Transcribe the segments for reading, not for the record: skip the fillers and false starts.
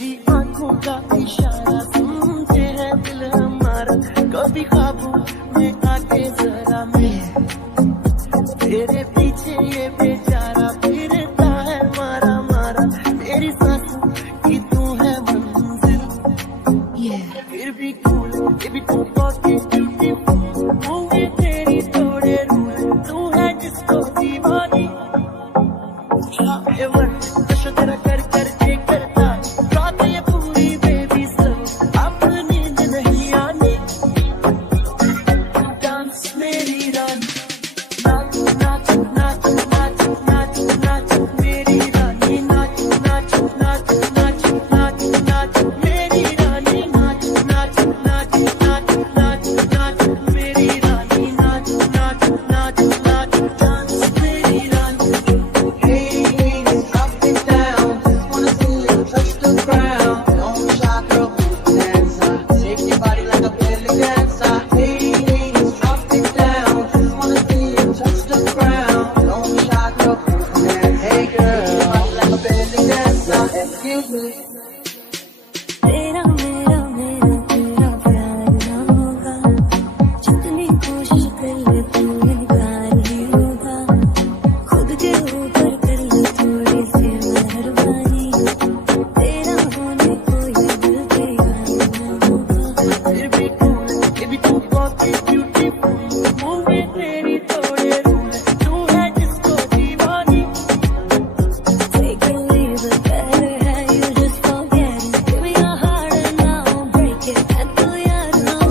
तेरी आंखों का इशारा सुनते हैं दिल हमारा, कभी ख्वाबों में आके जरा मैं तेरे पीछे ये बेचारा फिरता है मारा मारा, मेरी सांसों की तू है मंजिल, फिर भी कूल ये भी तू बहुत ब्यूटीफुल, होंगे तेरी थोड़े रूल, तू है जिसको दीवानी नशा तेरा कर कर के करता रात ये पूरी बेबी सर, अब नींद नहीं आनी, डांस मेरी रानी, नाच नाच नाच नाच नाच नाच मेरी रानी, नाच नाच नाच नाच नाच नाच मेरी रानी, नाच नाच नाच नाच नाच नाच मेरी रानी, नाच नाच नाच नाच डांस मेरी रानी। तेरा मेरा मेरा तेरा प्यार ना होगा, जितनी कोशिश कर ले तू इनकार ही होगा, खुद के ऊपर कर ले थोड़ी सी मेहरबानी, तेरा होने को ये दिल तैयार ना होगा, फिर भी ये भी तू बहुत ब्यूटीफुल, होंगे तेरी थोड़े रूल, तू है जिसको दीवानी, take a leave it, better have you just forget it, give me your heart and now break it, and do ya know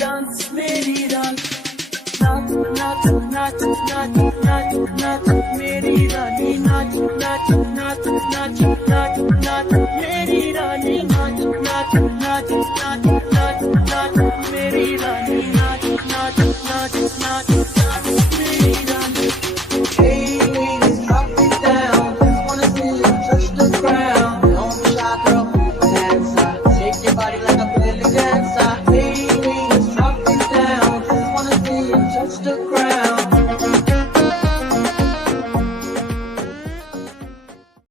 dance मेरी रानी, नाच नाच नाच नाच नाच नाच मेरी रानी, नाच नाच नाच नाच नाच नाच मेरी रानी।